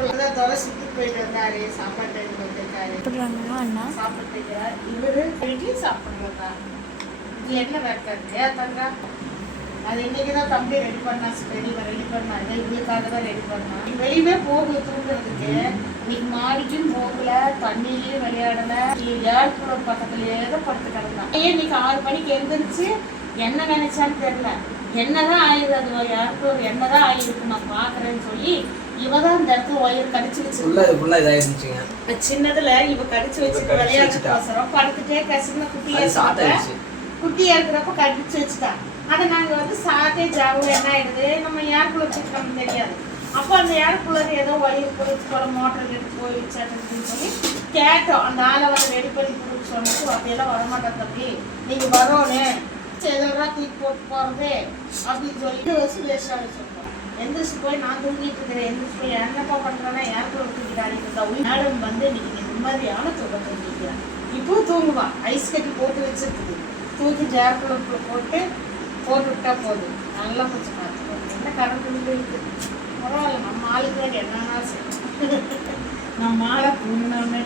சாப்பிடலாம் தோலை சுற்றி போயிட்டு வந்தாரு சாப்பாடு டைம் வந்திருக்காரு அண்ணா சாப்பிட்டு இவரு இட்லி சாப்பிடுறதா இது என்ன வேலை இருக்கு தங்க அது இன்னைக்குதான் தம்பி ரெடி பண்ணா ரெடி பண்ணாங்க இவங்களுக்காக தான் ரெடி பண்ணா வெளியவே போகல தூங்குறதுக்கு இன்னைக்கு மாடிக்கும் போகல தண்ணியிலயும் விளையாடல ஏர்கூலர் பக்கத்துலயே தான் படுத்து கிடந்தான் இன்னைக்கு 6 மணிக்கு எழுந்திரிச்சு என்ன நினைச்சான்னு தெரியல என்னதான் ஆயுது அது ஏர்கூலர் என்னதான் ஆயிருக்கு நான் பாக்குறேன்னு சொல்லி இவதான் இந்த இடத்துல ஒயர் கடிச்சு வச்சு சின்னதுல இவ கடிச்சு வச்சுட்டு விளையாடுறதுக்கோசரம் படுத்துட்டே கசின குட்டியா இருக்கிறப்ப கடிச்சு வச்சுட்டா அதை நாங்கள் வந்து ஷார்ட்டேஜ் ஆகும் என்ன ஆயிடுது நம்ம ஏர் கூலர் நமக்கு தெரியாது அப்போ அந்த ஏர் கூலர் ஏதோ ஒயர் போயிடுச்சு போல மோட்டர் எடுத்து போயிடுச்சாட்டுன்னு சொல்லி கேட்டோம் அந்த ஆளை வந்து ரெடி பண்ணி கொடுக்க சொன்னது அப்படியெல்லாம் வரமாட்டேன் தம்பி நீங்கள் வரோன்னு எதெல்லாம் தூக்கி போட்டு போகிறது அப்படின்னு சொல்லிட்டு வேஸ்டாக சொல்லுவோம் எந்திரிச்சு போய் நான் தூங்கிட்டு இருக்கிறேன் எந்திரிச்சு போய் என்னப்பா பண்ணுறேன்னா ஏர் கூலர் தூக்கிட்டு ஆடிட்டு மேடம் வந்து இன்னைக்கு நிம்மதியான தூக்கம் தூங்கிக்கிறேன் இப்போ தூங்குவான் ஐஸ் கட்டி போட்டு வச்சிருக்குது தூக்கி ஏர் கூலருக்குள்ள போட்டு விட்டா போதும் நல்லா கொஞ்சம் பார்த்துக்கோங்க என்ன கரண்ட் இருக்குது பரவாயில்ல நம்ம ஆளுக்கு என்னன்னா சரி நம்ம ஆளை தூங்கினோன்னு